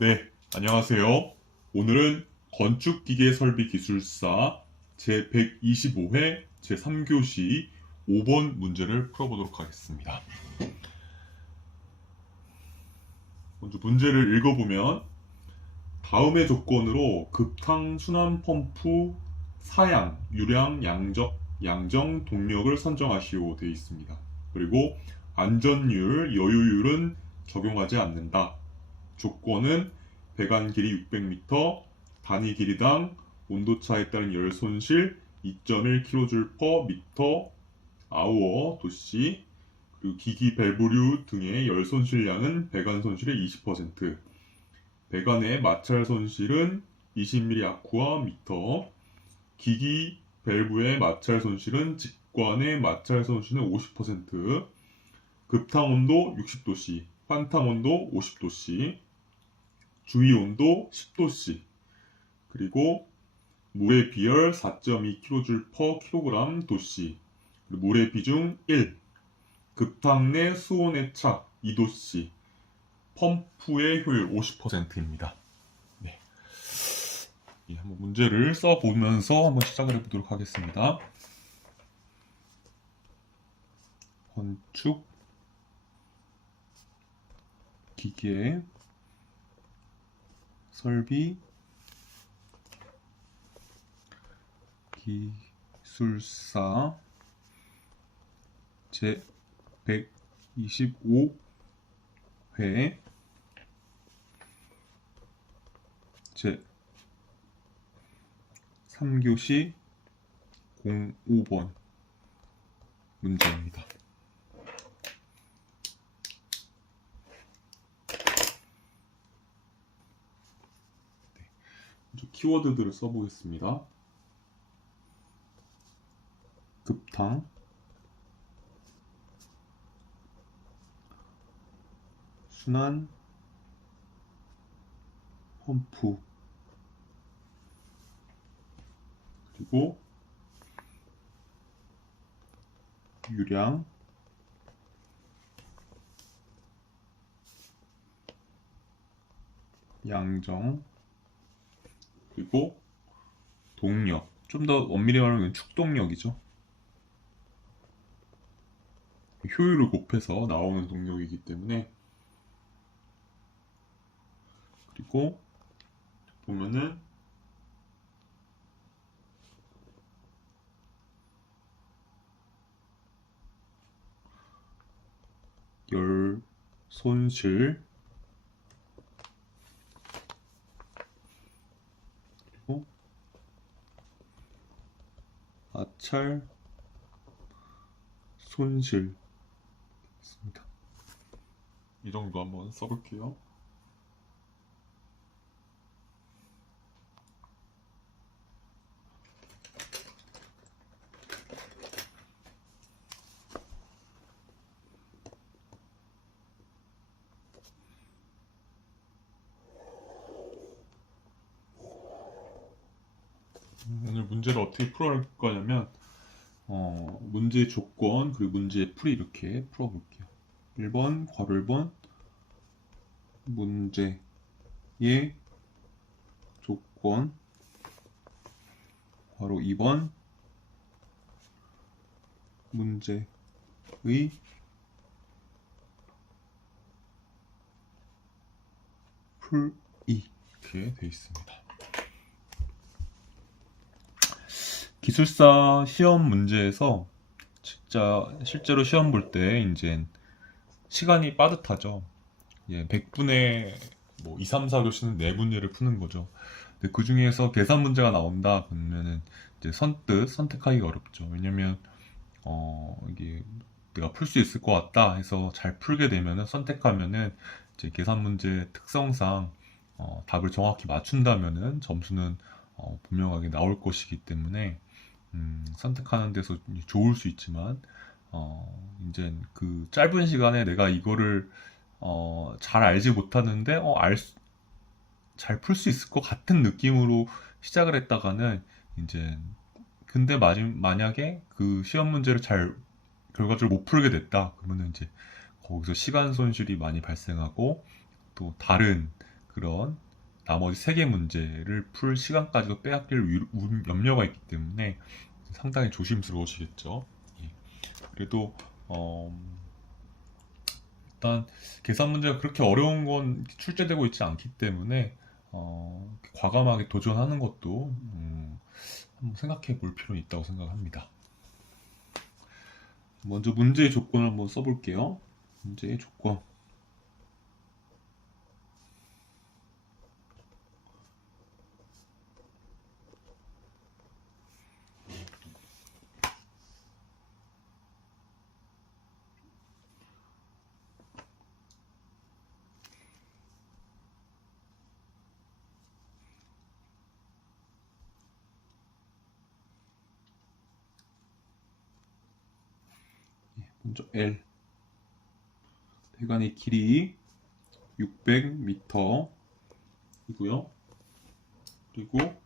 네, 안녕하세요. 오늘은 건축기계 설비 기술사 제125회 제3교시 5번 문제를 풀어보도록 하겠습니다. 먼저 문제를 읽어보면 다음의 조건으로 급탕 순환 펌프 사양, 유량, 양정 동력을 선정하시오 되어 있습니다. 그리고 안전율, 여유율은 적용하지 않는다. 조건은 배관 길이 600m, 단위 길이당 온도차에 따른 열 손실 2.1kJ/m 도시, 그리고 기기 밸브류 등의 열 손실량은 배관 손실의 20%, 배관의 마찰 손실은 20mm 아쿠아 미터, 기기 밸브의 마찰 손실은 직관의 마찰 손실은 50%, 급탕 온도 60도씨, 환탕 온도 50도씨, 주위 온도 10도씨, 그리고 물의 비열 4.2kJ/kg 도씨, 그리고 물의 비중 1, 급탕 내 수온의 차 2도씨, 펌프의 효율 50%입니다. 네. 한번 문제를 써보면서 한번 시작을 해보도록 하겠습니다. 건축 기계 설비 기술사 제 125회 제 3교시 05번 문제입니다. 먼저 키워드들을 써보겠습니다. 급탕, 순환 펌프, 그리고 유량, 양정, 그리고 동력. 좀 더 엄밀히 말하면 축동력이죠. 효율을 곱해서 나오는 동력이기 때문에. 그리고 보면은 열 손실, 그리고 마찰 손실 있습니다. 이 정도 한번 써볼게요. 오늘 문제를 어떻게 풀어갈 거냐면 문제 조건 그리고 문제 풀이 이렇게 풀어볼게요. 1번 괄호 1번 문제의 조건 괄호 2번 문제의 풀이 이렇게 되어 있습니다. 기술사 시험 문제에서 진짜 실제로 시험 볼 때 이제 시간이 빠듯하죠. 100분의 뭐 2, 3, 4교시는 4문제를 푸는 거죠. 근데 그 중에서 계산 문제가 나온다 그러면은 이제 선뜻 선택하기가 어렵죠. 왜냐면 이게 내가 풀 수 있을 것 같다 해서 잘 풀게 되면은 선택하면은 이제 계산 문제 특성상 답을 정확히 맞춘다면은 점수는 분명하게 나올 것이기 때문에 선택하는 데서 좋을 수 있지만 이제 그 짧은 시간에 내가 이거를 잘 알지 못하는데 잘 풀 수 있을 것 같은 느낌으로 시작을 했다가는 이제 근데 만약에 그 시험 문제를 잘 결과적으로 못 풀게 됐다 그러면 이제 거기서 시간 손실이 많이 발생하고 또 다른 그런 나머지 3개 문제를 풀 시간까지도 빼앗길 염려가 있기 때문에 상당히 조심스러우시겠죠. 예. 그래도 일단 계산 문제가 그렇게 어려운 건 출제되고 있지 않기 때문에 과감하게 도전하는 것도 한번 생각해 볼 필요는 있다고 생각합니다. 먼저 문제의 조건을 한번 써볼게요. 문제의 조건. 먼저 L. 배관의 길이 600m 이고요. 그리고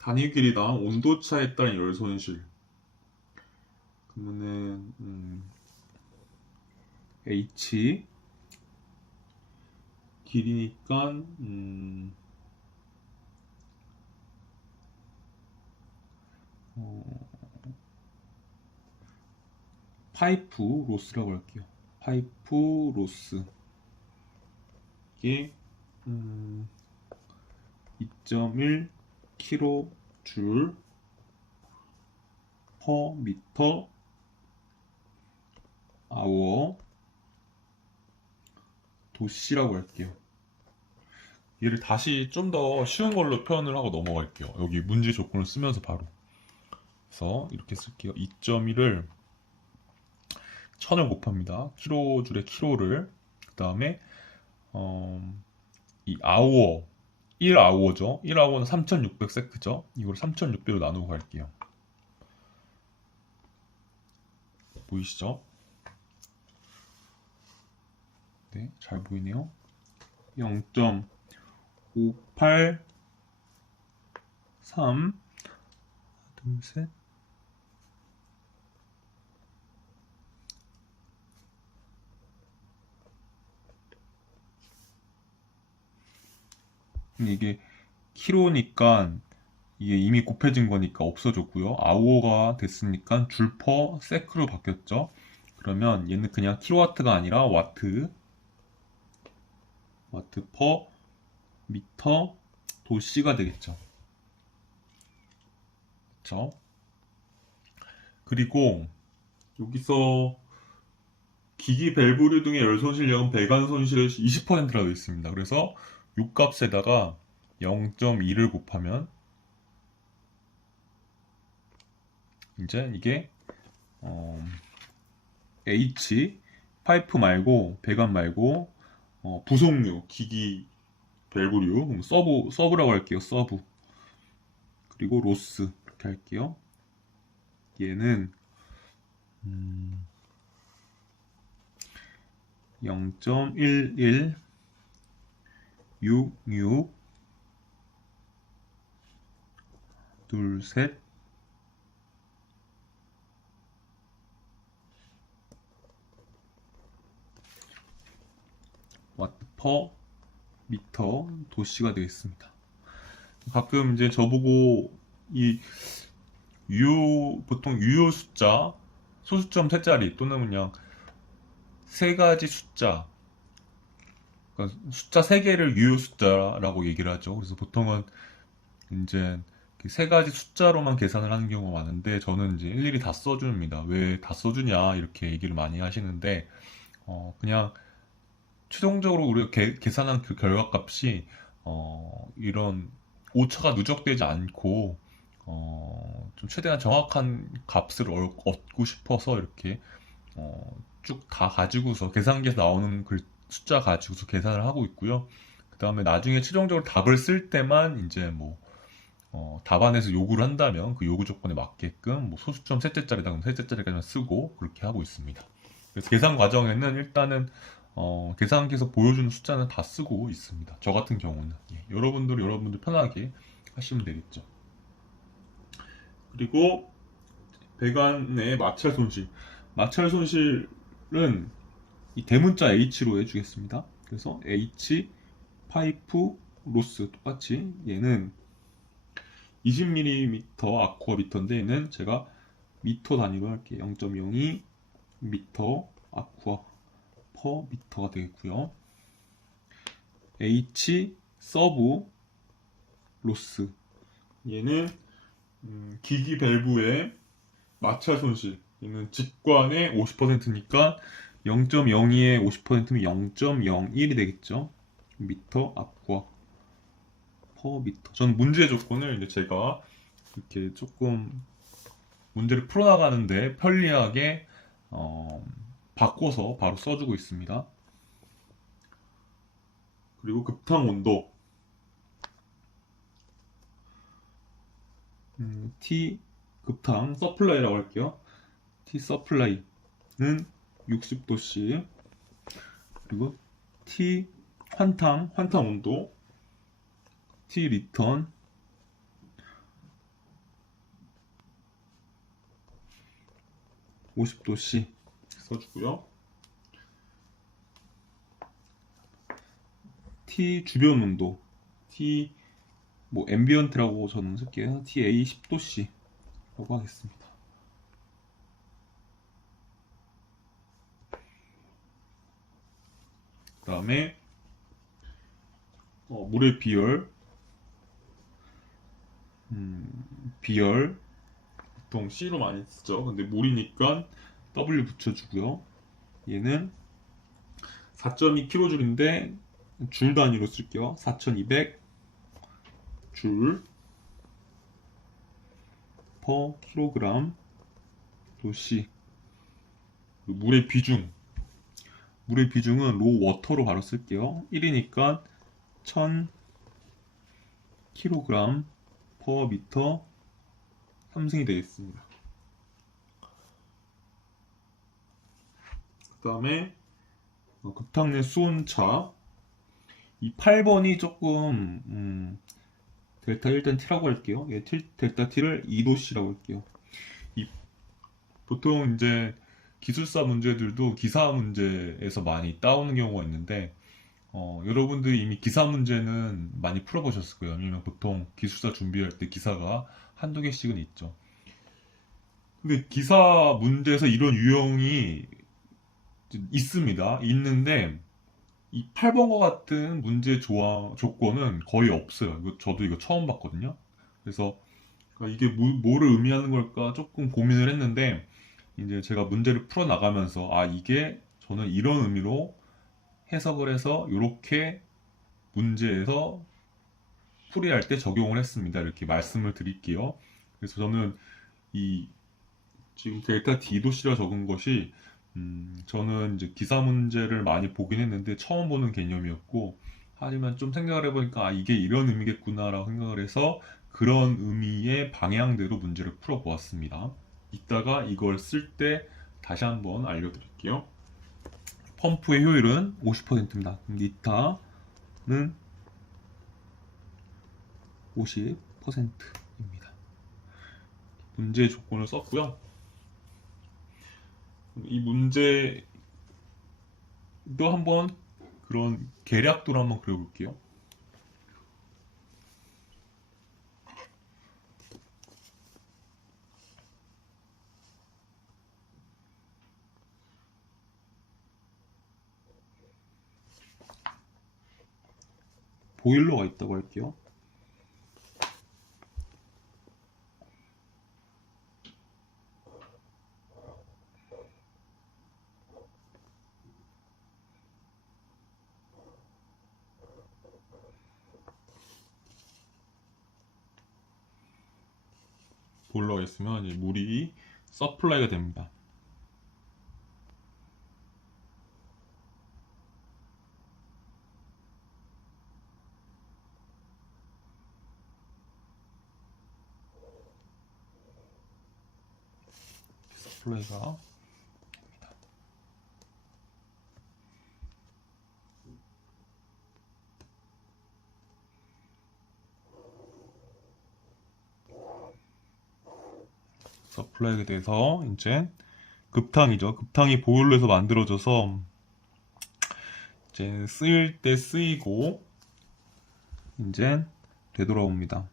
단위 길이당 온도차에 따른 열 손실. 그러면은 H 길이니까 파이프 로스라고 할게요. 파이프 로스. 이게 2.1 kJ per 미터 아워 도시라고 할게요. 얘를 다시 좀 더 쉬운 걸로 표현을 하고 넘어갈게요. 여기 문제 조건을 쓰면서 바로. 그래서 이렇게 쓸게요. 2.1을 1000을 곱합니다. 킬로줄에 킬로를. 그 다음에 이 아우어 1아우어죠. 1아우어는 3600세크죠. 이걸 3600으로 나누고 갈게요. 보이시죠? 네, 잘 보이네요. 0.583 둘, 셋. 이게 킬로니까 이게 이미 곱해진 거니까 없어졌고요. 아우어가 됐으니까 줄 퍼 세크로 바뀌었죠. 그러면 얘는 그냥 킬로와트가 아니라 와트 퍼 미터 도시가 되겠죠. 그렇죠? 그리고 여기서 기기 밸브류 등의 열 손실량은 배관 손실의 20%라고 있습니다. 그래서 요 값에다가 0.2를 곱하면 이제 이게 H 파이프 말고 배관 말고 부속류 기기 밸브류 그럼 서브라고 할게요. 서브. 그리고 로스 이렇게 할게요. 얘는 0.1166 둘, 셋 와트 퍼 미터 도시가 되겠습니다. 가끔 이제 저보고 이 보통 유효 숫자 소수점 세 자리 또는 그냥 세 가지 숫자 그러니까 숫자 세 개를 유효 숫자라고 얘기를 하죠. 그래서 보통은 이제 세 가지 숫자로만 계산을 하는 경우가 많은데 저는 이제 일일이 다 써줍니다. 왜 다 써주냐 이렇게 얘기를 많이 하시는데 그냥 최종적으로 우리가 계산한 그 결과값이 이런 오차가 누적되지 않고 좀 최대한 정확한 값을 얻고 싶어서 이렇게 쭉 다 가지고서 계산기에서 나오는 그 숫자 가지고서 계산을 하고 있고요. 그 다음에 나중에 최종적으로 답을 쓸 때만 이제 뭐 답안에서 요구를 한다면 그 요구 조건에 맞게끔 뭐 소수점 셋째짜리다 그러면 셋째짜리까지만 쓰고 그렇게 하고 있습니다. 그래서 계산 과정에는 일단은 계산기에서 보여주는 숫자는 다 쓰고 있습니다. 저 같은 경우는 여러분들 편하게 하시면 되겠죠. 그리고 배관의 마찰 손실. 마찰 손실은 이 대문자 H로 해주겠습니다. 그래서 H 파이프 로스 똑같이 얘는 20mm 아쿠아 미터인데 얘는 제가 미터 단위로 할게요. 0.02 미터 아쿠아 퍼 미터가 되겠고요. H 서브 로스 얘는 기기 밸브의 마찰 손실 얘는 직관의 50%니까 0.02의 50%면 0.01이 되겠죠. 미터 아쿠아 퍼 미터. 전 문제 조건을 이제 제가 이렇게 조금 문제를 풀어나가는데 편리하게 바꿔서 바로 써주고 있습니다. 그리고 급탕 온도 T 급탕 서플라이라고 할게요. T 서플라이는 60도씨 그리고 T 환탕 온도 T 리턴 50도씨 써주고요. T 주변 온도 T 뭐 앰비언트라고 저는 쓸게요. TA 10도씨 라고 하겠습니다. 그 다음에 물의 비열 비열 보통 C로 많이 쓰죠. 근데 물이니까 W 붙여주고요. 얘는 4.2kJ인데 줄 단위로 쓸게요. 4200 줄 per 킬로그램 도시. 물의 비중은 로 워터로 바로 쓸게요. 1이니까 1000kg per 미터 3승이 되겠습니다. 그 다음에 급탕내 수온차 이 8번이 조금 델타 일단 T라고 할게요. 예, 델타 T를 2도씨라고 할게요. 보통 이제 기술사 문제들도 기사 문제에서 많이 따오는 경우가 있는데 여러분들이 이미 기사 문제는 많이 풀어보셨을 거예요. 왜냐면 보통 기술사 준비할 때 기사가 한두 개씩은 있죠. 근데 기사 문제에서 이런 유형이 있습니다. 있는데 이 8번과 같은 문제 조건은 거의 없어요. 저도 이거 처음 봤거든요. 그래서 이게 뭐를 의미하는 걸까 조금 고민을 했는데 이제 제가 문제를 풀어 나가면서 이게 저는 이런 의미로 해석을 해서 이렇게 문제에서 풀이할 때 적용을 했습니다. 이렇게 말씀을 드릴게요. 그래서 저는 이 지금 델타 D도시라 적은 것이 저는 이제 기사 문제를 많이 보긴 했는데 처음 보는 개념이었고 하지만 좀 생각을 해보니까 이게 이런 의미겠구나라고 생각을 해서 그런 의미의 방향대로 문제를 풀어보았습니다. 이따가 이걸 쓸 때 다시 한번 알려드릴게요. 펌프의 효율은 50%입니다. 리타는 50%입니다. 문제 조건을 썼고요. 이 문제도 한번 그런 계략도를 한번 그려볼게요. 보일러가 있다고 할게요. 보일러가 있으면 이제 물이 서플라이가 됩니다. 서플라이가 서플라이가 돼서 이제 급탕이죠. 급탕이 보일러에서 만들어져서 이제 쓰일 때 쓰이고 이제 되돌아옵니다.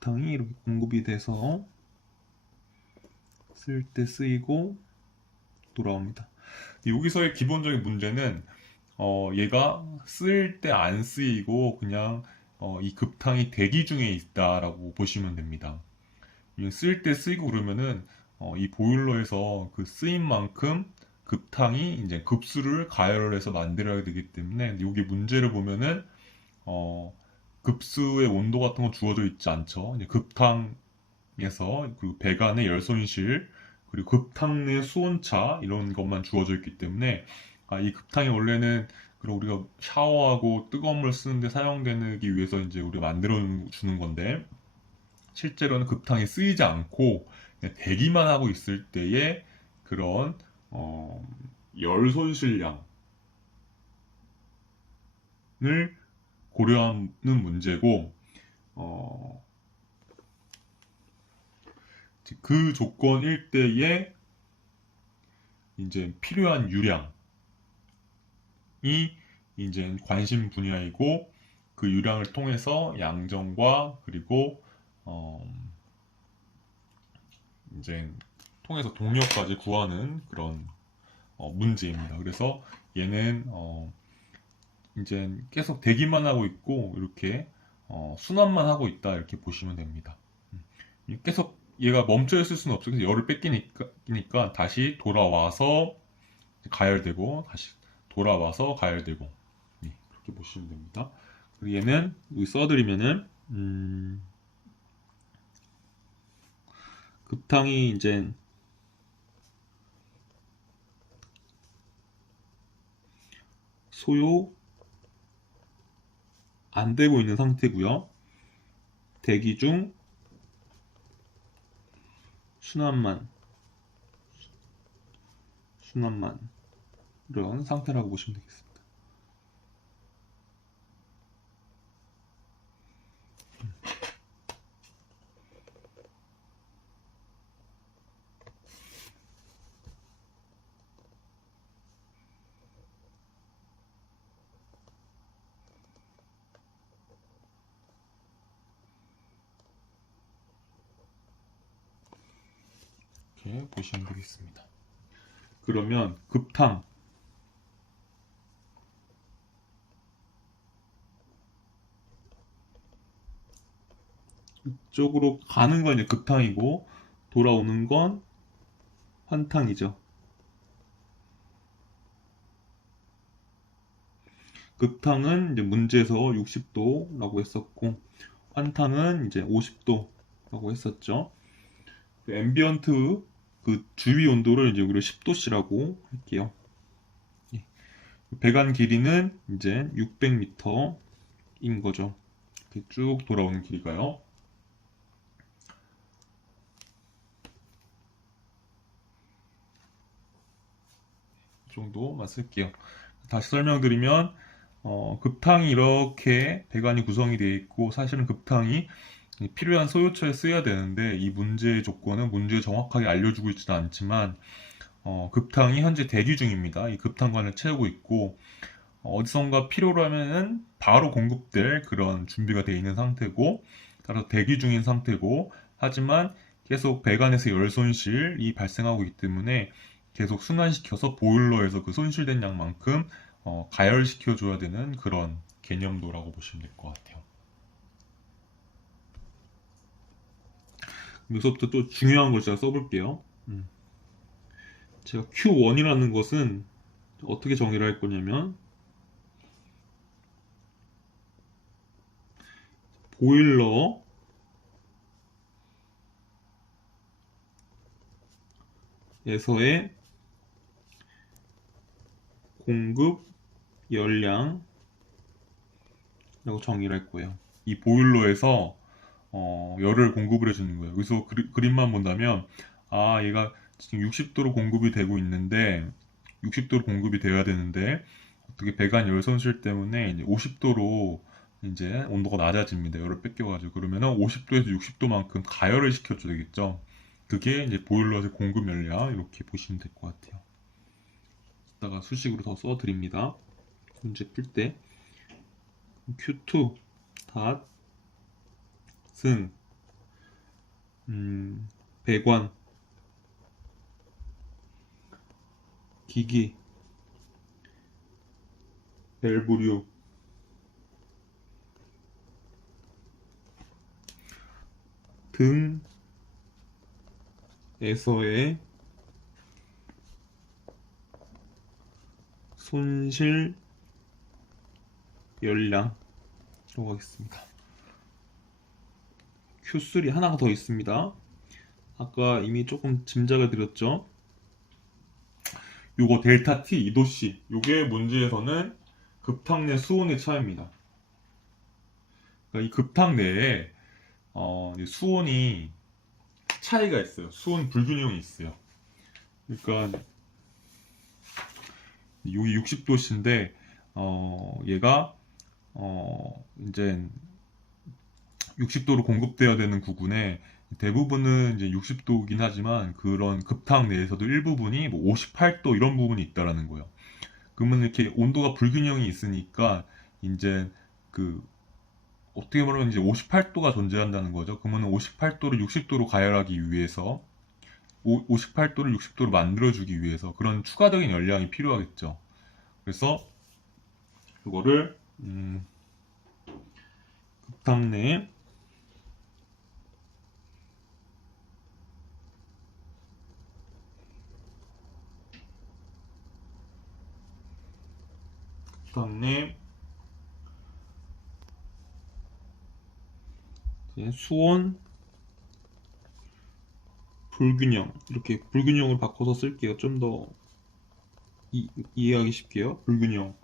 급탕이 이렇게 공급이 돼서 쓸 때 쓰이고 돌아옵니다. 여기서의 기본적인 문제는 얘가 쓸 때 안 쓰이고 그냥 이 급탕이 대기 중에 있다라고 보시면 됩니다. 쓸 때 쓰이고 그러면은 이 보일러에서 그 쓰인 만큼 급탕이 이제 급수를 가열을 해서 만들어야 되기 때문에 여기 문제를 보면은 어, 급수의 온도 같은 건 주어져 있지 않죠. 이제 급탕에서 그 배관의 열 손실 그리고 급탕 내 수온차 이런 것만 주어져 있기 때문에 이 급탕이 원래는 그리고 우리가 샤워하고 뜨거운 물 쓰는데 사용되기 위해서 이제 우리가 만들어 주는 건데 실제로는 급탕이 쓰이지 않고 그냥 대기만 하고 있을 때의 그런 어, 열 손실량을 고려하는 문제고 어, 그 조건일 때에 이제 필요한 유량이 이제 관심 분야이고 그 유량을 통해서 양정과 그리고 어, 이제 통해서 동력까지 구하는 그런 문제입니다. 그래서 얘는 이제 계속 대기만 하고 있고 이렇게 순환만 하고 있다 이렇게 보시면 됩니다. 계속 얘가 멈춰 있을 수는 없어요. 그래서 열을 뺏기니까 다시 돌아와서 가열되고 다시 돌아와서 가열되고 그렇게 보시면 됩니다. 그리고 얘는 여기 써드리면은 급탕이 이제 소요 안 되고 있는 상태고요. 대기 중 순환만 이런 상태라고 보시면 되겠습니다. 이렇게 보시면 되겠습니다. 그러면 급탕 이쪽으로 가는 건 이제 급탕이고 돌아오는 건 환탕이죠. 급탕은 이제 문제에서 60도라고 했었고 환탕은 이제 50도라고 했었죠. 그 앰비언트 그 주위 온도를 이제 우리가 10도씨라고 할게요. 예. 배관 길이는 이제 600m인 거죠. 이렇게 쭉 돌아오는 길이가요. 이 정도만 쓸게요. 다시 설명드리면 급탕이 이렇게 배관이 구성이 되어 있고 사실은 급탕이 필요한 소요처에 쓰여야 되는데 이 문제의 조건은 문제에 정확하게 알려주고 있지는 않지만 급탕이 현재 대기 중입니다. 이 급탕관을 채우고 있고 어디선가 필요로 하면은 바로 공급될 그런 준비가 되어 있는 상태고 따라서 대기 중인 상태고 하지만 계속 배관에서 열 손실이 발생하고 있기 때문에 계속 순환시켜서 보일러에서 그 손실된 양만큼 가열시켜 줘야 되는 그런 개념도라고 보시면 될 것 같아요. 여기서부터 또 중요한 걸 제가 써볼게요. 제가 Q1이라는 것은 어떻게 정의를 할 거냐면 보일러에서의 공급 열량이라고 정의를 할 거예요. 이 보일러에서 열을 공급을 해주는 거예요. 여기서 그림만 본다면 아, 얘가 지금 60도로 공급이 되고 있는데 60도로 공급이 돼야 되는데 어떻게 배관 열 손실 때문에 이제 50도로 이제 온도가 낮아집니다. 열을 뺏겨가지고 그러면은 50도에서 60도만큼 가열을 시켜줘야 되겠죠. 그게 이제 보일러의 공급 열량 이렇게 보시면 될 것 같아요. 이따가 수식으로 더 써드립니다. 문제 풀 때 Q2 닷승 배관 기기 밸브류 등에서의 손실 열량이라고 하겠습니다. Q3 하나가 더 있습니다. 아까 이미 조금 짐작을 드렸죠. 요거 델타 T 2도씨 요게 문제에서는 급탕 내 수온의 차이입니다. 그러니까 이 급탕 내에 이제 수온이 차이가 있어요. 수온 불균형이 있어요. 그러니까 여기 60도씨인데 얘가 이제 60도로 공급되어야 되는 구군에 대부분은 이제 60도긴 하지만 그런 급탕 내에서도 일부분이 뭐 58도 이런 부분이 있다라는 거예요. 그러면 이렇게 온도가 불균형이 있으니까 이제 그 어떻게 보면 이제 58도가 존재한다는 거죠. 그러면 58도를 60도로 가열하기 위해서 58도를 60도로 만들어주기 위해서 그런 추가적인 열량이 필요하겠죠. 그래서 이거를 급탕 내 급탕 내 수온 불균형 이렇게 불균형을 바꿔서 쓸게요. 좀 더 이해하기 쉽게요. 불균형에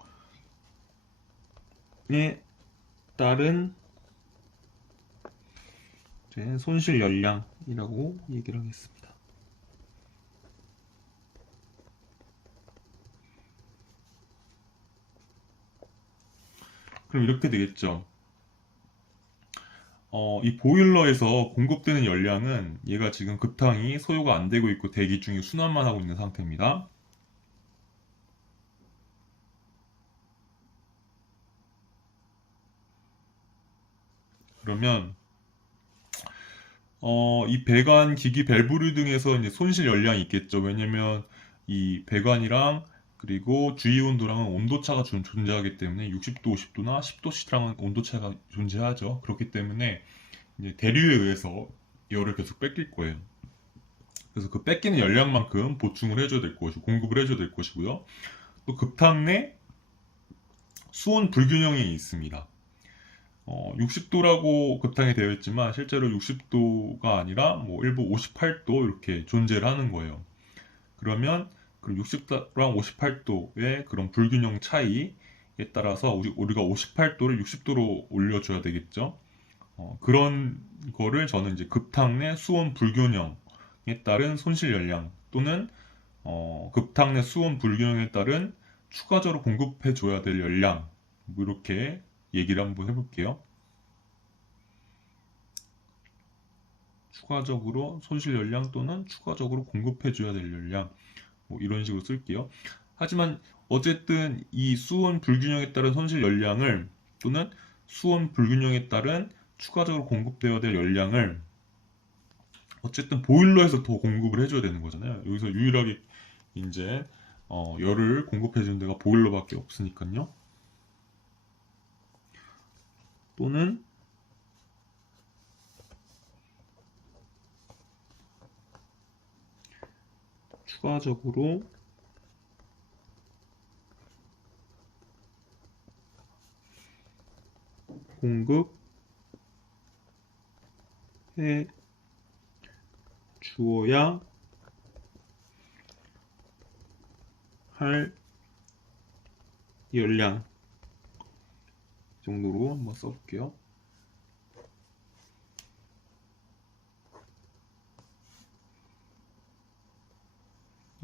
따른 손실 열량이라고 얘기를 하겠습니다. 그럼 이렇게 되겠죠. 이 보일러에서 공급되는 열량은 얘가 지금 급탕이 소요가 안 되고 있고 대기 중에 순환만 하고 있는 상태입니다. 그러면 이 배관 기기 밸브류 등에서 이제 손실 열량이 있겠죠. 왜냐면 이 배관이랑 그리고 주위 온도랑은 온도차가 존재하기 때문에 60도, 50도나 10도씨랑은 온도차가 존재하죠. 그렇기 때문에 이제 대류에 의해서 열을 계속 뺏길 거예요. 그래서 그 뺏기는 열량만큼 보충을 해줘야 될 것이고 공급을 해줘야 될 것이고요. 또 급탕 내 수온 불균형이 있습니다. 60도라고 급탕이 되어 있지만 실제로 60도가 아니라 뭐 일부 58도 이렇게 존재를 하는 거예요. 그러면 그 60도랑 58도의 그런 불균형 차이에 따라서 우리가 58도를 60도로 올려줘야 되겠죠. 그런 거를 저는 이제 급탕 내 수온 불균형에 따른 손실 열량 또는 급탕 내 수온 불균형에 따른 추가적으로 공급해 줘야 될 열량 뭐 이렇게 얘기를 한번 해볼게요. 추가적으로 손실 열량 또는 추가적으로 공급해 줘야 될 열량 뭐 이런 식으로 쓸게요. 하지만 어쨌든 이 수온 불균형에 따른 손실 열량을 또는 수온 불균형에 따른 추가적으로 공급되어야 될 열량을 어쨌든 보일러에서 더 공급을 해줘야 되는 거잖아요. 여기서 유일하게 이제 열을 공급해 주는 데가 보일러밖에 없으니까요. 또는 추가적으로 공급해 주어야 할 열량 정도로 한번 써볼게요.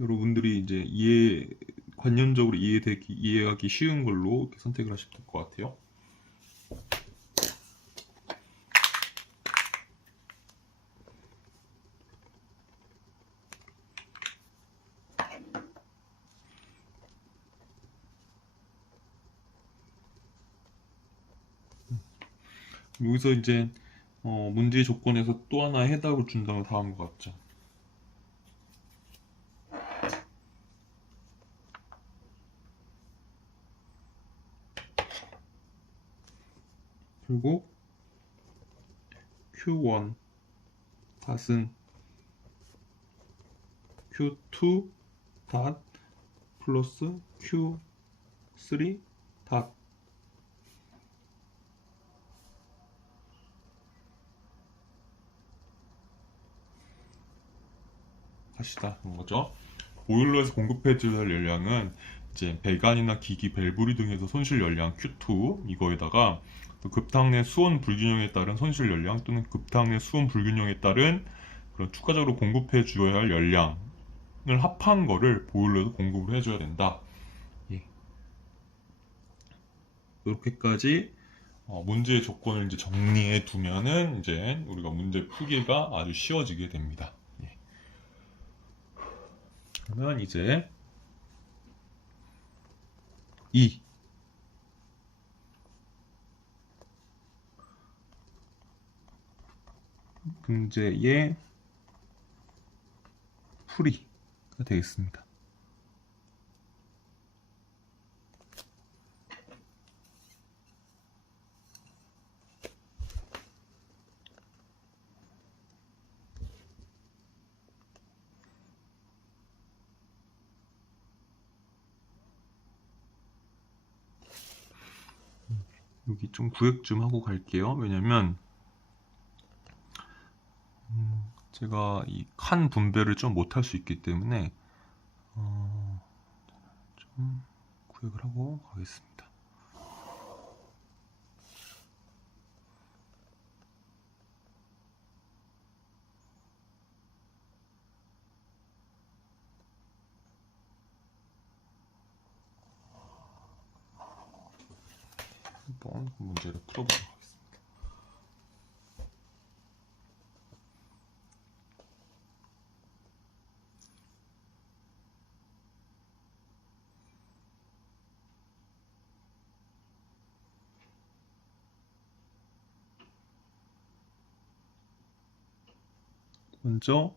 여러분들이 이제 관념적으로 이해하기 쉬운 걸로 이렇게 선택을 하시면 될 것 같아요. 여기서 이제 문제 조건에서 또 하나 해답을 준다면 다음과 같죠. 결국 Q1 닷은 Q2 닷 플러스 Q3 닷 다시다 그런 거죠. 보일러에서 공급해줘야 할 연량은 이제 배관이나 기기 밸브리 등에서 손실 연량 Q2 이거에다가 또 급탕 내 수온 불균형에 따른 손실 연량 또는 급탕 내 수온 불균형에 따른 그런 추가적으로 공급해 줘야 할 연량을 합한 거를 보일러에서 공급을 해줘야 된다. 예. 이렇게까지 문제의 조건을 이제 정리해 두면은 이제 우리가 문제 풀기가 아주 쉬워지게 됩니다. 예. 그러면 이제 2 문제의 풀이가 되겠습니다. 여기 좀 구획 좀 하고 갈게요. 왜냐면 제가 이 칸 분배를 좀 못할 수 있기 때문에 좀 구획을 하고 가겠습니다. 한번 문제를 풀어보도록 하겠습니다. 먼저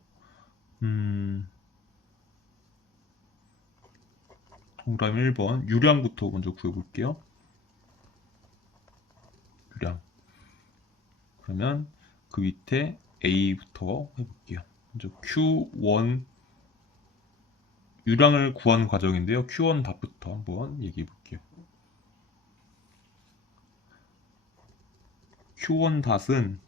동그라미 1번 유량부터 먼저 구해볼게요. 유량. 그러면 그 밑에 A부터 해볼게요. 먼저 Q1 유량을 구하는 과정인데요. Q1 답부터 한번 얘기해 볼게요. Q1 닷은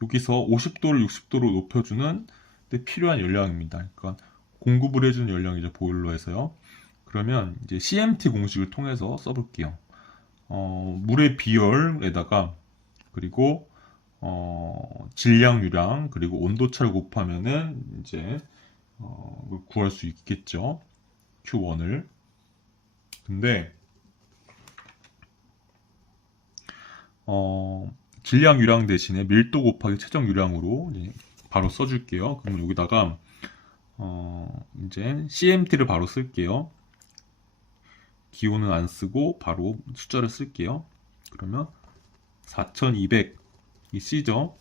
여기서 50도를 60도로 높여주는 데 필요한 연량입니다. 그러니까 공급을 해주는 연량이죠. 보일러에서요. 그러면 이제 CMT 공식을 통해서 써볼게요. 물의 비열에다가 그리고 질량 유량 그리고 온도차를 곱하면은 이제 구할 수 있겠죠. Q1을. 근데 질량 유량 대신에 밀도 곱하기 최적 유량으로 바로 써줄게요. 그러면 여기다가 이제 CMT를 바로 쓸게요. 기호는 안 쓰고 바로 숫자를 쓸게요. 그러면 4200 이 C죠.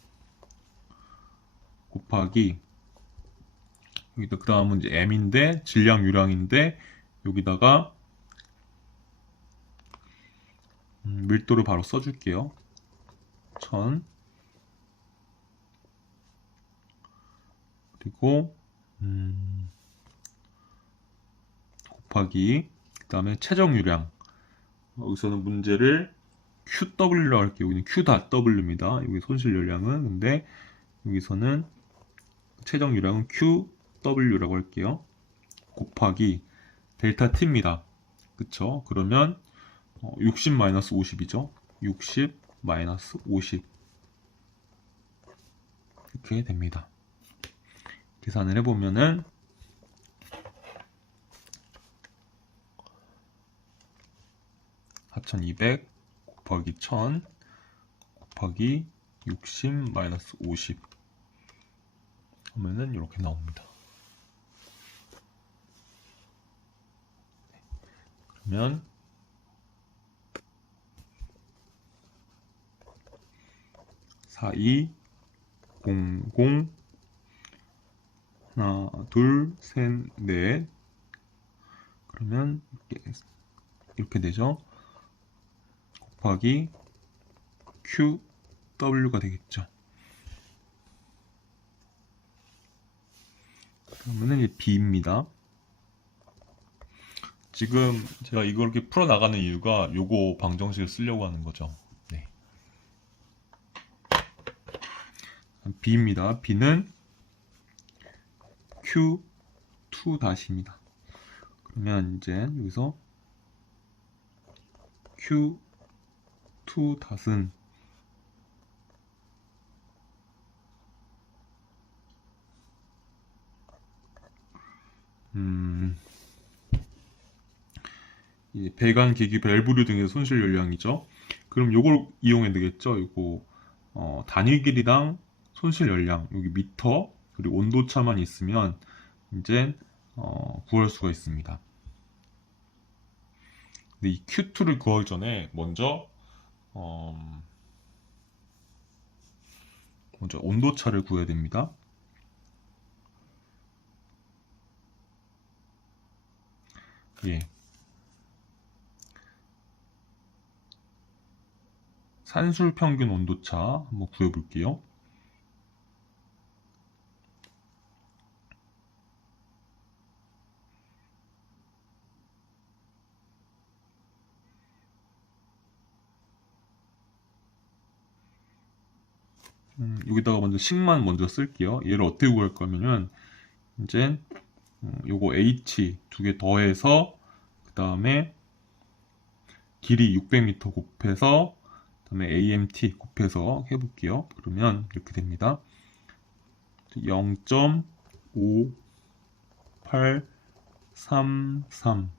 곱하기 여기다 그 다음은 이제 M인데 질량 유량인데 여기다가 밀도를 바로 써줄게요. 1000 그리고 곱하기 그 다음에 최적 유량 여기서는 문제를 QW라고 할게요. 여기는 Q.W입니다. 여기 손실 연량은 근데 여기서는 최적 유량은 QW라고 할게요. 곱하기 델타 T입니다. 그쵸? 그러면 60-50이죠. 60-50 이렇게 됩니다. 계산을 해보면은 4200 곱하기 1000 곱하기 60 마이너스 50 하면은 이렇게 나옵니다. 그러면 4200 하나 둘셋넷 그러면 이렇게 되죠. 곱하기 QW가 되겠죠. 그러면은 이제 B입니다. 지금 제가 이걸 이렇게 풀어 나가는 이유가 요거 방정식을 쓰려고 하는 거죠. 네. B입니다. B는 Q2-입니다. 그러면 이제 여기서 Q2-은 이 배관, 계기, 밸브류 등의 손실 연량이죠. 그럼 요걸 이용해야 되겠죠. 요거 단위 길이당 손실 연량 여기 미터 그리고 온도차만 있으면 이제 구할 수가 있습니다. 근데 이 Q2를 구하기 전에 먼저 온도차를 구해야 됩니다. 예. 산술 평균 온도차 한번 구해볼게요. 여기다가 먼저 식만 먼저 쓸게요. 얘를 어떻게 구할 거면은 이제 요거 H 두 개 더해서 그 다음에 길이 600m 곱해서 그 다음에 AMT 곱해서 해볼게요. 그러면 이렇게 됩니다. 0.5833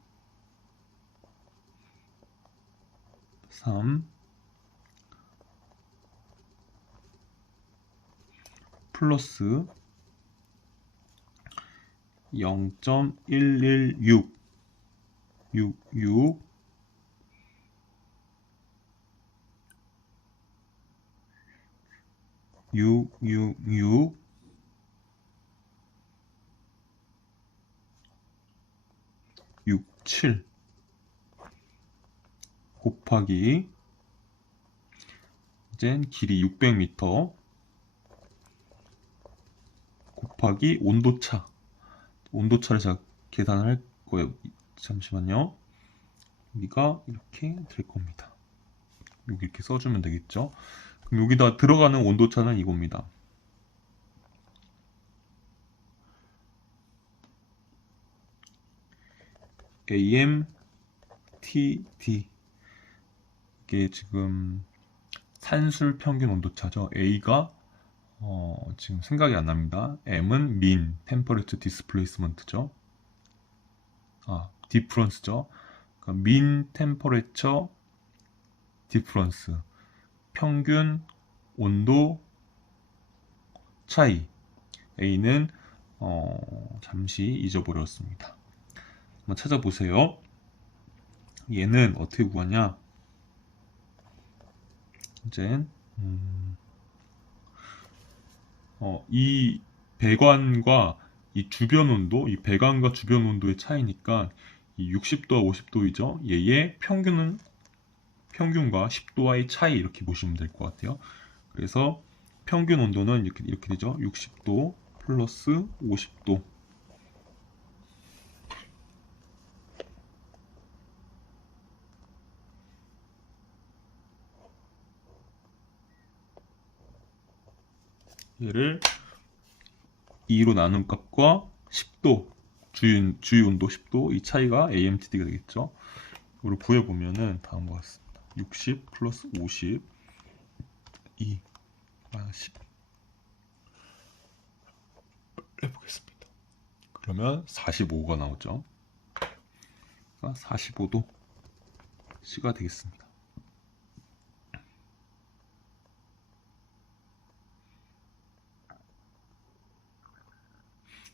플러스 0.116 66 666 67 곱하기 이제 길이 600m 곱하기 온도차를 제가 계산을 할 거예요. 잠시만요. 여기가 이렇게 될 겁니다. 여기 이렇게 써주면 되겠죠. 그럼 여기다 들어가는 온도차는 이겁니다. AMTD 이게 지금 산술 평균 온도차죠. A가 지금 생각이 안 납니다. M은 mean temperature displacement죠. difference죠. 그러니까 mean temperature difference 평균 온도 차이. A는 잠시 잊어버렸습니다. 한번 찾아보세요. 얘는 어떻게 구하냐? 이제 이 배관과 이 주변 온도, 이 배관과 주변 온도의 차이니까 이 60도와 50도이죠. 얘의 평균과 10도와의 차이 이렇게 보시면 될 것 같아요. 그래서 평균 온도는 이렇게 되죠. 60도 플러스 50도. 얘를 2로 나눈 값과 10도, 주위 온도 10도, 이 차이가 AMTD가 되겠죠. 이걸 구해보면은 다음과 같습니다. 60 플러스 50, 2 마이너스 10 해보겠습니다. 그러면 45가 나오죠. 45도 C가 되겠습니다.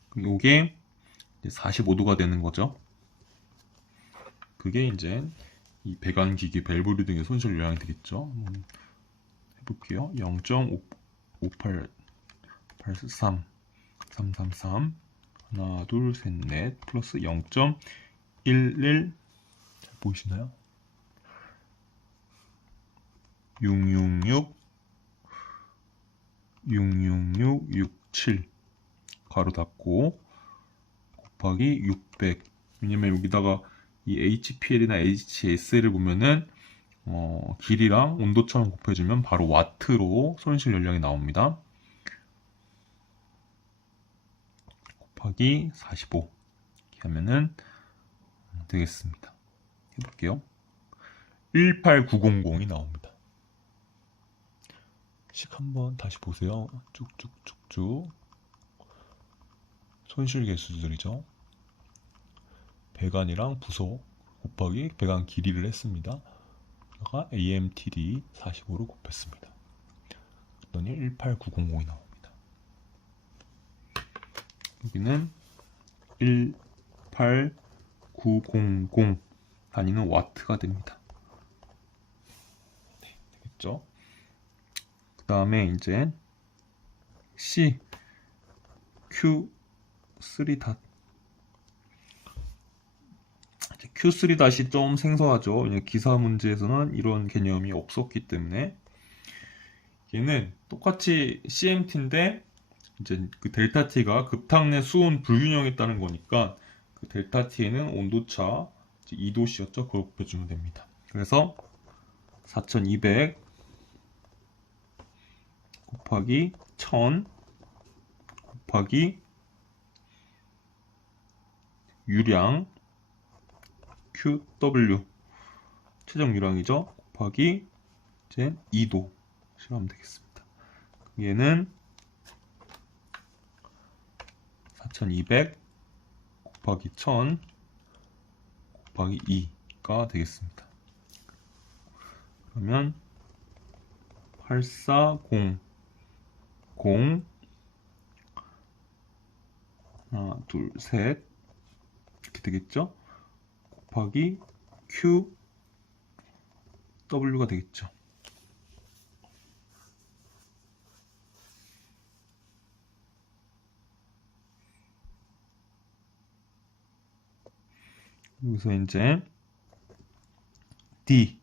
그럼 요게 45도가 되는 거죠. 그게 이제 이 배관기기 밸브 등의 손실 요량이 되겠죠. 한번 해볼게요. 0.58833 333 하나 둘 셋 넷 플러스 0.11 잘 보이시나요? 666 66667 가로 닫고 곱하기 600. 왜냐면 여기다가 이 HPL이나 HSL을 보면은 길이랑 온도처럼 곱해주면 바로 와트로 손실 연령이 나옵니다. 곱하기 45 이렇게 하면은 되겠습니다. 해볼게요. 18900이 나옵니다. 식 한번 다시 보세요. 쭉쭉쭉쭉 손실 개수들이죠. 배관이랑 부속 곱하기 배관 길이를 했습니다. 그러다가 AMTD 45로 곱했습니다. 그랬더니 18900이 나옵니다. 여기는 18900 단위는 와트가 됩니다. 네, 되겠죠? 그 다음에 이제 C Q3 Q3 좀 생소하죠. 기사 문제에서는 이런 개념이 없었기 때문에 얘는 똑같이 CMT인데 이제 그 델타 T가 급탕 내 수온 불균형이 있다는 거니까 그 델타 T에는 온도차 2도씨였죠. 그걸 곱해주면 됩니다. 그래서 4200 곱하기 1000 곱하기 유량 QW 최종 유량이죠. 곱하기 이제 2도 실하면 되겠습니다. 얘는 4200 곱하기 1000 곱하기 2가 되겠습니다. 그러면 8400 하나 둘 셋 이렇게 되겠죠. 곱하기 QW가 되겠죠. 여기서 이제 D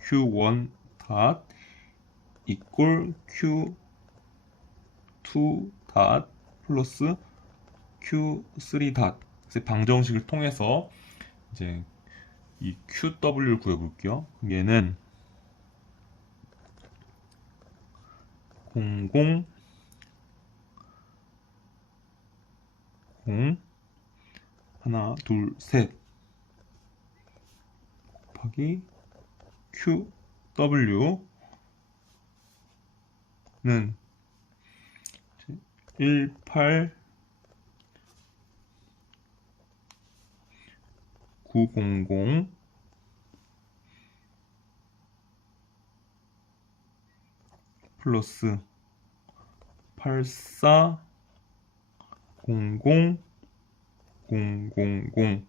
Q1 닷 이꼴 Q2 닷 플러스 Q3 닷 방정식을 통해서 이제 이 QW를 구해볼게요. 얘는 00 0 하나 둘 셋 곱하기 QW는 18900 플러스 8400 000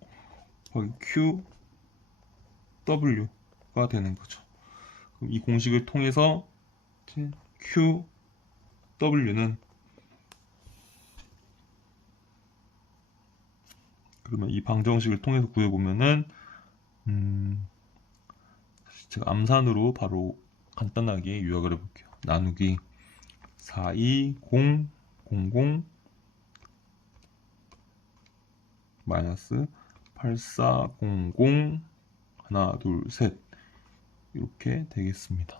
QW가 되는 거죠. 그럼 이 공식을 통해서 QW는 그러면 이 방정식을 통해서 구해보면은 제가 암산으로 바로 간단하게 요약을 해볼게요. 나누기 42000 마이너스 8400 하나 둘 셋 이렇게 되겠습니다.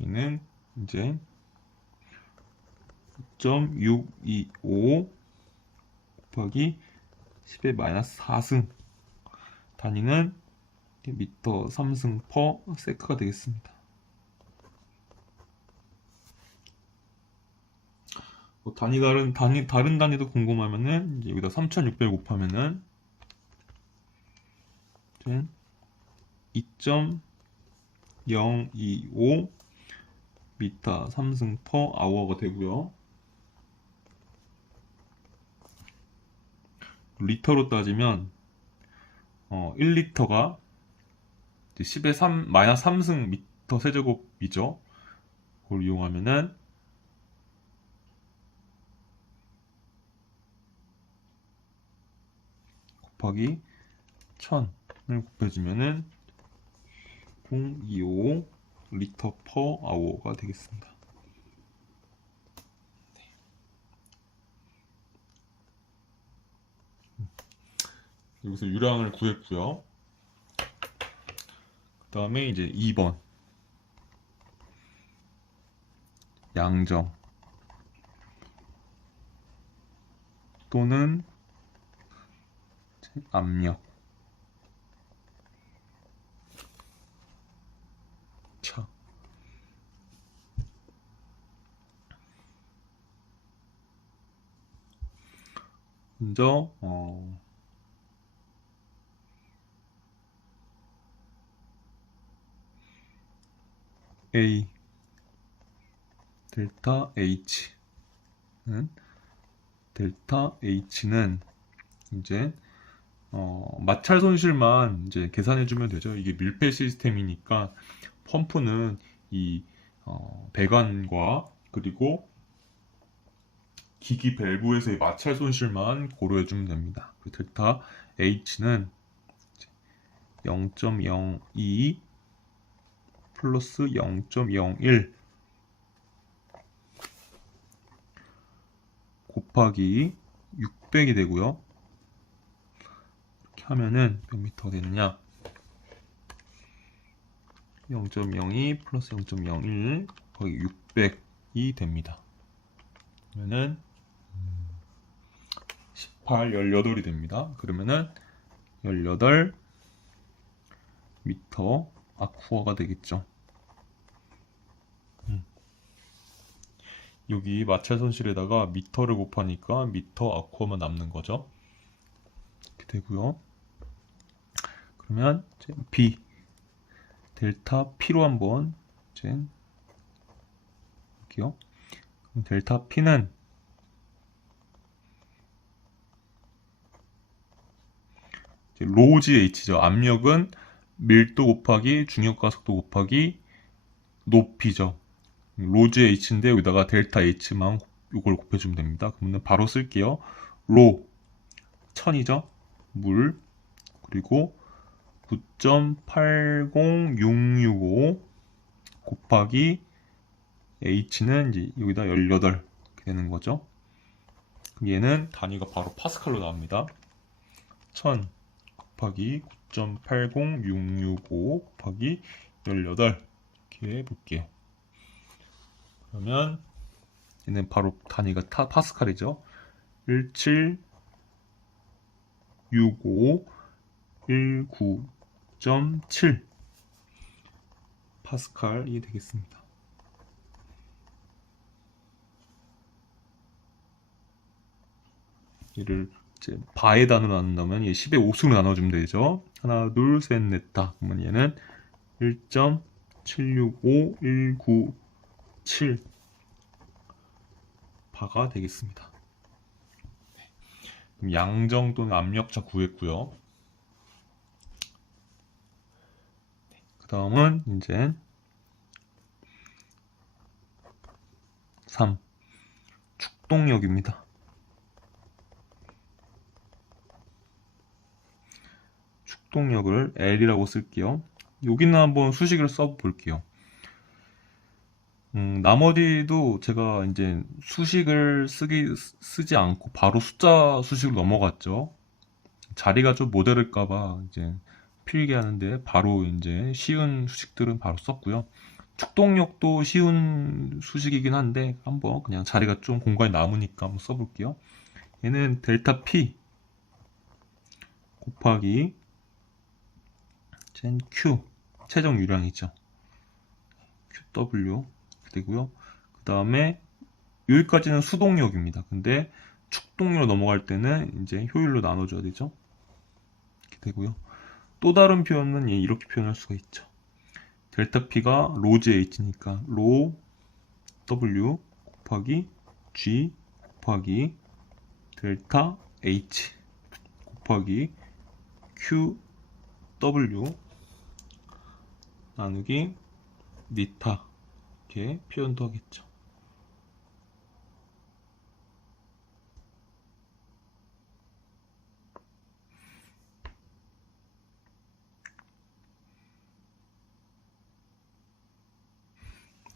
얘는 이제 9.625 곱하기 10의 마이너스 4승 단위는 미터 3승 퍼 세크가 되겠습니다. 다른 단위도 궁금하면은 이제 여기다 3600 곱하면은 2.025 미터 3승 퍼 아워가 되고요. 리터로 따지면 1리터가 10의 3 마이너스 3승 미터 세제곱이죠. 그걸 이용하면은 곱하기 1000을 곱해주면은 0.25 리터 퍼 아워가 되겠습니다. 여기서 유량을 구했고요. 그 다음에 이제 2번 양정 또는 압력. 차. 먼저 A 델타 H는 이제 마찰 손실만 이제 계산해 주면 되죠. 이게 밀폐 시스템이니까 펌프는 이 배관과 그리고 기기 밸브에서의 마찰 손실만 고려해 주면 됩니다. 델타 H는 0.02 플러스 0.01 곱하기 600이 되고요. 이렇게 하면은 몇 미터가 되느냐? 0.02 플러스 0.01 곱하기 600이 됩니다. 그러면은 18, 18이 됩니다. 그러면은 18 미터 아쿠아가 되겠죠. 여기 마찰 손실에다가 미터를 곱하니까 미터 아쿠아만 남는 거죠. 이렇게 되고요. 그러면 이제 B 델타 P로 한번 이제 볼게요. 델타 P는 이제 로지 H죠. 압력은 밀도 곱하기 중력 가속도 곱하기 높이죠. 로즈 H인데 여기다가 델타 H만 이걸 곱해주면 됩니다. 그러면 바로 쓸게요. 로 1000이죠. 물 그리고 9.80665 곱하기 H는 이제 여기다 18 이렇게 되는 거죠. 그럼 얘는 단위가 바로 파스칼로 나옵니다. 1000 곱하기 9.80665 곱하기 18 이렇게 해볼게요. 그러면 얘는 바로 단위가 파스칼이죠. 1765 19.7 파스칼이 되겠습니다. 얘를 이제 바의 단위로 나눈다면 얘 10의 5승으로 나눠주면 되죠. 하나, 둘, 셋, 넷, 다. 그러면 얘는 1.765197 바가 되겠습니다. 그럼 양정 또는 압력차 구했고요. 그 다음은 이제 3 축동력입니다. 축동력을 L이라고 쓸게요. 여기는 한번 수식을 써볼게요. 나머지도 제가 이제 수식을 쓰지 않고 바로 숫자 수식으로 넘어갔죠. 자리가 좀 모자랄까봐 이제 필기 하는데 바로 이제 쉬운 수식들은 바로 썼고요. 축동력도 쉬운 수식이긴 한데 한번 그냥 자리가 좀 공간이 남으니까 한번 써볼게요. 얘는 델타 P 곱하기 이제 Q 최종 유량이죠. QW 되고요. 그 다음에 여기까지는 수동력입니다. 근데 축동력 넘어갈 때는 이제 효율로 나눠줘야 되죠. 이렇게 되고요. 또 다른 표현은 이렇게 표현할 수가 있죠. 델타 P가 로즈 H니까 로 W 곱하기 G 곱하기 델타 H 곱하기 Q W 나누기 니타 이렇게 표현도 하겠죠.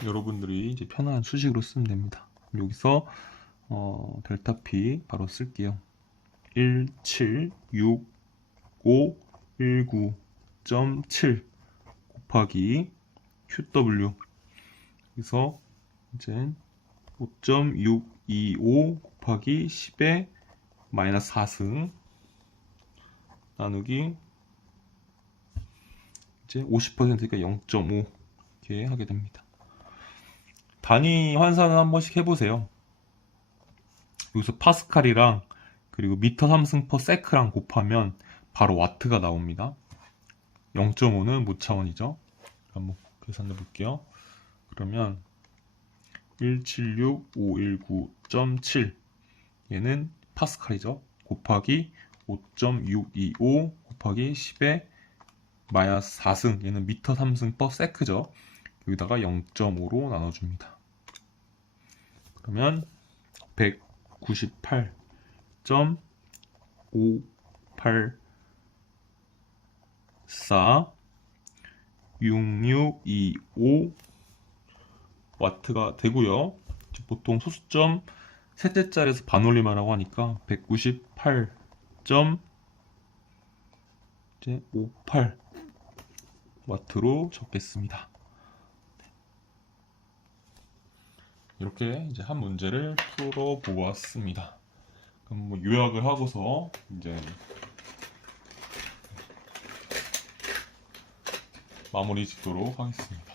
여러분들이 이제 편한 수식으로 쓰면 됩니다. 여기서 델타 P 바로 쓸게요. 176519.7 곱하기 QW 그래서 이제 5.625 곱하기 10의 마이너스 4승 나누기 이제 50%니까 0.5 이렇게 하게 됩니다. 단위 환산을 한 번씩 해보세요. 여기서 파스칼이랑 그리고 미터 3승 퍼 세크랑 곱하면 바로 와트가 나옵니다. 0.5는 무차원이죠. 한번 계산해 볼게요. 그러면 176519.7 얘는 파스칼이죠. 곱하기 5.625 곱하기 10의 마이너스 4승 얘는 미터 3승 퍼 세크죠. 여기다가 0.5로 나눠줍니다. 그러면 198.584 6625 와트가 되고요. 보통 소수점 셋째 자리에서 반올림하라고 하니까 198.58 와트로 적겠습니다. 이렇게 이제 한 문제를 풀어 보았습니다. 그럼 뭐 요약을 하고서 이제 마무리 짓도록 하겠습니다.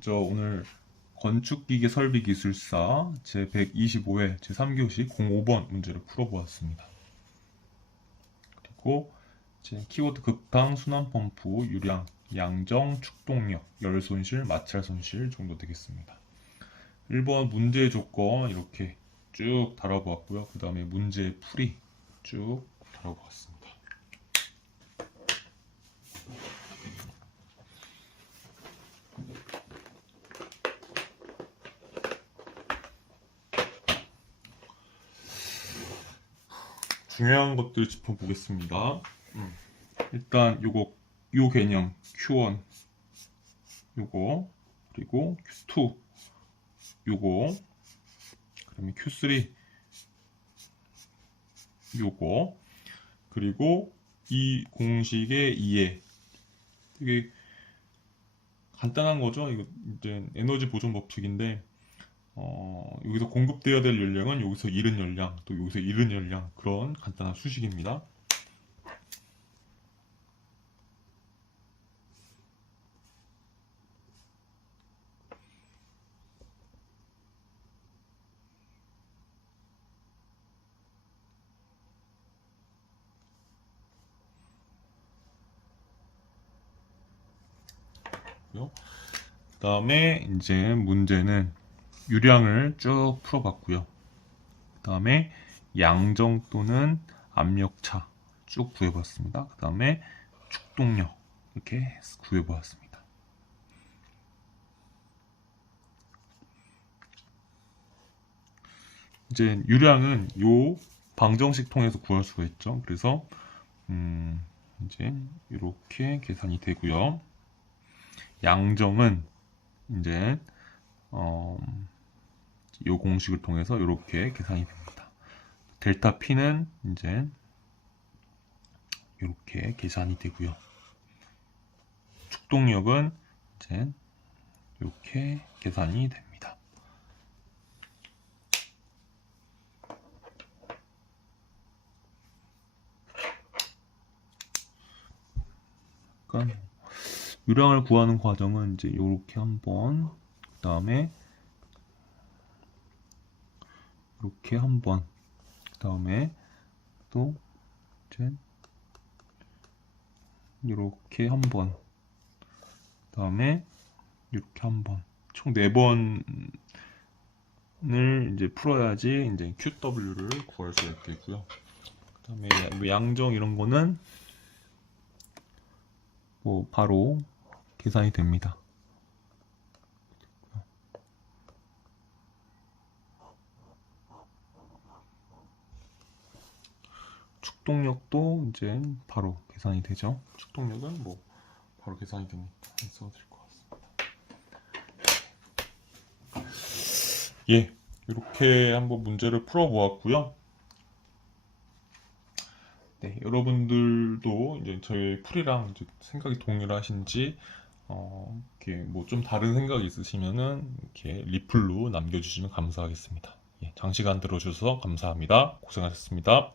저 오늘 건축기계 설비기술사 제125회 제3교시 05번 문제를 풀어보았습니다. 그리고 제 키워드 극강, 순환펌프, 유량, 양정, 축동력, 열손실, 마찰손실 정도 되겠습니다. 1번 문제의 조건 이렇게 쭉 다뤄보았고요. 그 다음에 문제의 풀이 쭉 다뤄보았습니다. 중요한 것들 짚어보겠습니다. 일단 요 개념 Q1 요거 그리고 Q2 요거 그다음에 Q3 요거 그리고 이 공식의 이해 되게 간단한 거죠. 이거 이제 에너지 보존 법칙인데 여기서 공급되어야 될 연량은 여기서 잃은 연량 또 여기서 잃은 연량 그런 간단한 수식입니다. 그 다음에 이제 문제는 유량을 쭉 풀어봤고요. 그 다음에 양정 또는 압력차 쭉 구해봤습니다. 그 다음에 축동력 이렇게 구해보았습니다. 이제 유량은 요 방정식 통해서 구할 수가 있죠. 그래서 이제 이렇게 계산이 되고요. 양정은 이제 이 공식을 통해서 이렇게 계산이 됩니다. 델타 P는 이제 이렇게 계산이 되고요. 축동력은 이제 이렇게 계산이 됩니다. 요량을 구하는 과정은 이제 요렇게 한번, 그다음에 이렇게 한번, 그다음에 또 이제 이렇게 한번, 그다음에 이렇게 한번, 총 4번을 이제 풀어야지 이제 QW를 구할 수 있겠고요. 그다음에 뭐 양정 이런 거는 뭐 바로 계산이 됩니다. 축동력도 이제 바로 계산이 되죠. 축동력은 뭐 바로 계산이 되니까 안 써도 될 것 같습니다. 예, 이렇게 한번 문제를 풀어보았고요. 네, 여러분들도 이제 저희 풀이랑 이제 생각이 동일하신지 이렇게 뭐 좀 다른 생각이 있으시면은 이렇게 리플로 남겨주시면 감사하겠습니다. 예, 장시간 들어주셔서 감사합니다. 고생하셨습니다.